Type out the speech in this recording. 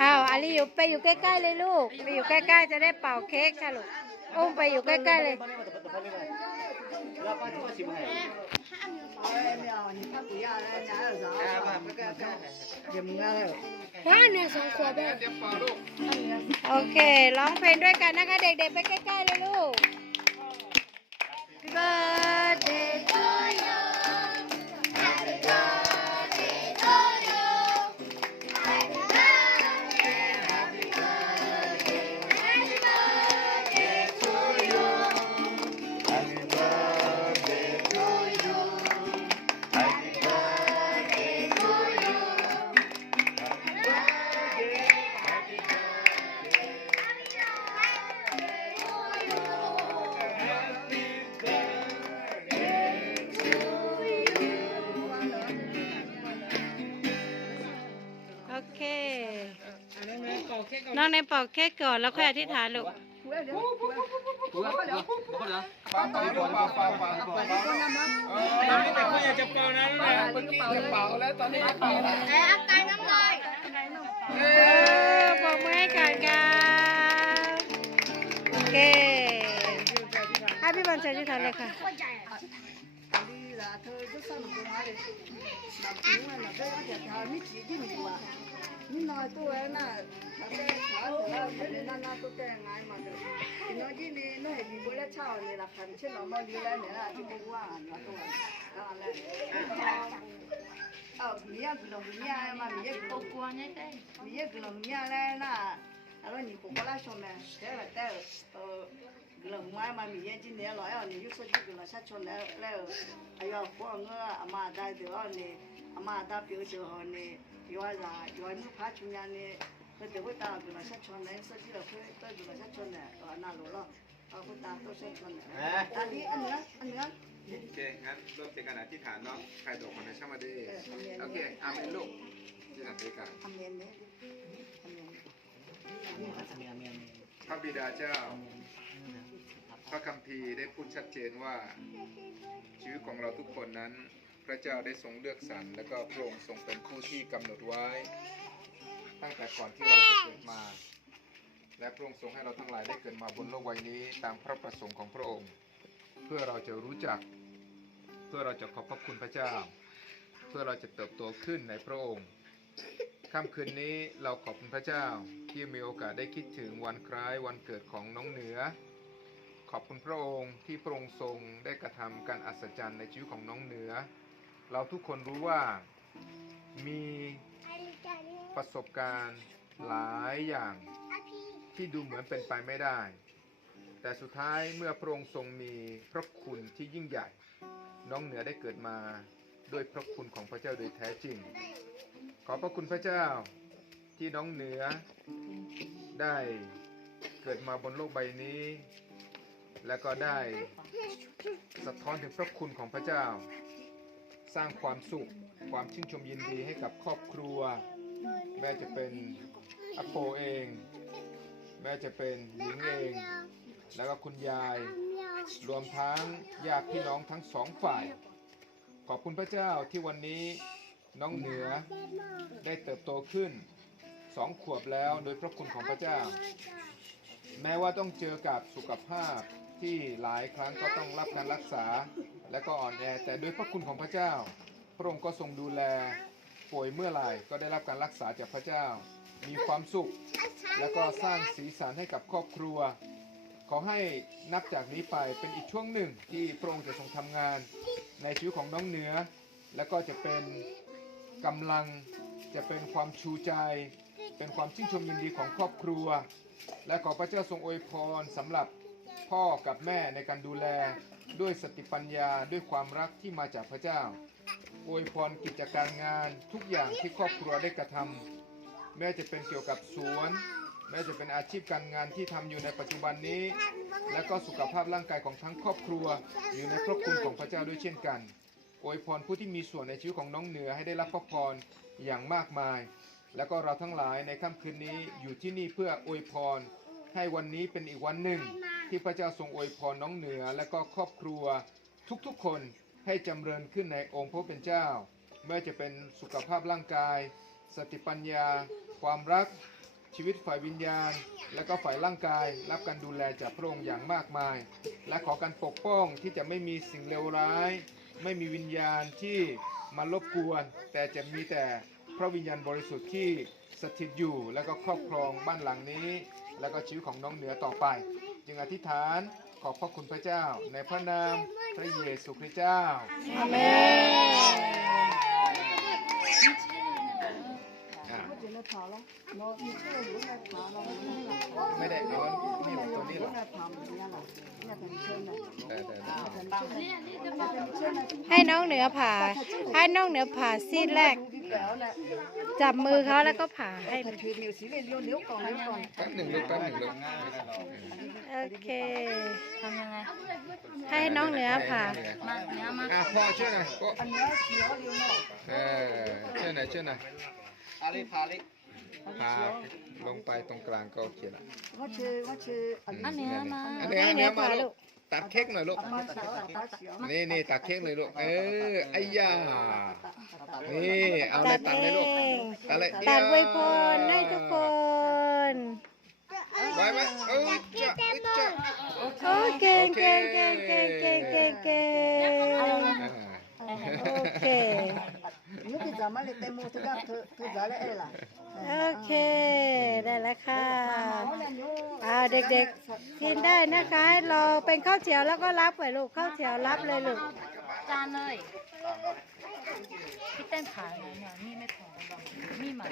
อ้าวอาลีอยู่ไปอยู่ใกล้ๆเลยลูกไปอยู่ใกล้ๆจะได้เป่าเค้กค่ะลูกอุ้มไปอยู่ใกล้ๆเลยโอเคร้องเพลงด้วยกันนะคะเด็กๆไปใกล้ๆเลยลูก Birthday to you Happy birthday to you Happy birthday Happy birthday Happy birthday to you Happy birthday to you Happy birthday to you Happy birthday Happyโอเคน้องในเป่าเค้กก่อนแล้วค่อยอธิษฐานลูกแต่คุณอยากจะเป่านั้นแหละเมื่อกี้จะเป่าแล้วตอนนี้เป่าแล้วอาการน้ำลายบอกมือให้กันครับโอเคให้พี่บอลใช้ที่ทานเลยค่ะ你那多哎那，他在查的了，他的那都在挨嘛的。你那今年那你过来查你了，看起老毛流来你了，就不管那多啊嘞。哦，米呀个了米呀嘛，米呀个了，米呀个了米呀嘞那，他说你不过来说呢，这个带个了买嘛米呀今年老要你就说这个了下出来来，哎呀，我阿妈带的哦呢，阿妈带表姐哦呢。有啊啦，有啊，你爬出来呢，那得会打个了下船来，设计了会带个了下船来，那路了，会打到下船来。อันนี้โอเคงั้นเริ่มจากการอธิษฐานเนาะใครดอกมันช่างมาดีโอเคอาเมนลูกที่ไหนด้วยกันพระบิดาเจ้าพระคัมภีร์ได้พูดชัดเจนว่าชีวิตของเราทุกคนนั้นพระเจ้าได้ทรงเลือกสรรและก็พระองค์ทรงเป็นผู้ที่กำหนดไว้ตั้งแต่ก่อนที่เราจะเกิดมาและพระองค์ทรงให้เราทั้งหลายได้เกิดมาบนโลกใบนี้ตามพระประสงค์ของพระองค์เพื่อเราจะรู้จักเพื่อเราจะขอบพระคุณพระเจ้าเพื่อเราจะเติบโตขึ้นในพระองค์ค่ำคืนนี้เราขอบคุณพระเจ้าที่มีโอกาสได้คิดถึงวันคล้ายวันเกิดของน้องเหนือขอบคุณพระองค์ที่พระองค์ทรงได้กระทำการอัศจรรย์ในชีวิตของน้องเหนือเราทุกคนรู้ว่ามีประสบการณ์หลายอย่างที่ดูเหมือนเป็นไปไม่ได้แต่สุดท้ายเมื่อพระองค์ทรงมีพระคุณที่ยิ่งใหญ่น้องเหนือได้เกิดมาด้วยพระคุณของพระเจ้าโดยแท้จริงขอพระคุณพระเจ้าที่น้องเหนือได้เกิดมาบนโลกใบนี้และก็ได้สะท้อนถึงพระคุณของพระเจ้าสร้างความสุขความชื่นชมยินดีให้กับครอบครัวแม้จะเป็นอโปเองแม้จะเป็นหญิงเองแล้วก็คุณยายรวมทั้งญาติพี่น้องทั้งสองฝ่ายขอบคุณพระเจ้าที่วันนี้น้องเหนือได้เติบโตขึ้น2 ขวบแล้วโดยพระคุณของพระเจ้าแม้ว่าต้องเจอกับสุขภาพที่หลายครั้งก็ต้องรับการรักษาและก็อ่อนแอแต่ด้วยพระคุณของพระเจ้าพระองค์ก็ทรงดูแลป่วยเมื่อไหร่ก็ได้รับการรักษาจากพระเจ้ามีความสุขและก็สร้างสีสันให้กับครอบครัวขอให้นับจากนี้ไปเป็นอีกช่วงหนึ่งที่พระองค์จะทรงทำงานในชีวิตของน้องเหนือและก็จะเป็นกำลังจะเป็นความชูใจเป็นความชื่นชมยินดีของครอบครัวและขอพระเจ้าทรงอวยพรสำหรับพ่อกับแม่ในการดูแลด้วยสติปัญญาด้วยความรักที่มาจากพระเจ้าอวยพรกิจการงานทุกอย่างที่ครอบครัวได้กระทำแม้จะเป็นเกี่ยวกับสวนแม้จะเป็นอาชีพการงานที่ทำอยู่ในปัจจุบันนี้และก็สุขภาพร่างกายของทั้งครอบครัวอยู่ในพระคุณของพระเจ้าด้วยเช่นกันอวยพรผู้ที่มีส่วนในชีวิตของน้องเหนือให้ได้รับพระพรอย่างมากมายและก็เราทั้งหลายในค่ำคืนนี้อยู่ที่นี่เพื่ออวยพรให้วันนี้เป็นอีกวันหนึ่งที่พระเจ้าทรงอวยพรน้องเหนือและก็ครอบครัวทุกๆคนให้จำเริญขึ้นในองค์พระผู้เป็นเจ้า ไม่ว่าจะเป็นสุขภาพร่างกาย สติปัญญา ความรัก ชีวิตฝ่ายวิญญาณ และก็ฝ่ายร่างกาย รับการดูแลจากพระองค์อย่างมากมาย และขอการปกป้องที่จะไม่มีสิ่งเลวร้าย ไม่มีวิญญาณที่มารบกวน แต่จะมีแต่พระวิญญาณบริสุทธิ์ที่สถิตอยู่ และก็ครอบครองบ้านหลังนี้ และก็ชีวิตของน้องเหนือต่อไป จึงอธิษฐานขอบพระคุณพระเจ้าในพระนามพระเยซูคริสต์เจ้า อาเมน อ่ะ 我觉得跑了，我你这个有点跑了， ไม่ได้เอานี่หรอกตัวนี้หรอก 有点跑不一样了，那很深的， แต่ 很深的，很深的。 ให้น้องเหนือผ่า ให้น้องเหนือผ่าซี่แรก จับมือเขาแล้วก็ผ่าให้ 他吹牛是个溜溜光溜光。 แป๊บหนึ่งลูกแป๊บหนึ่งลูก โอเค ทำยังไง ให้น้องเหนือผ่า มาเนื้อมา อ่ะพ่อช่วยหน่อยก็ 啊，你要起要溜呢？ ช่วยหน่อยช่วยหน่อย อาลิพาลิ พาลงไปตรงกลางก็โอเคละ 我去，อันเนื้อมา อันนี้ ให้เหนือผ่าลูก ตัดเค้กหน่อยลูก 打起打起。 นี่ตัดเค้กเลยลูกไอ้ย่านี่เอาอะไร ตั ตั ด ด เอ เลยลูก ง อะไร ตัดไวยพรให้ทุกคน ไว้จะจะ โอ้เก่งเก่งเก่งเก่งเก่งเก่งเก่งโอเค 你给咱们的带木头干头咱来爱了。 โอเค ได้แล้วค่ะเด็กๆ กินได้นะคะให้รอเป็นข้าวเจียวแล้วก็รับไปลูกข้าวเจียวรับเลยลูก จานเลยพี่เต้นผ่าไหนเนี่ยมีไม่พอมีมา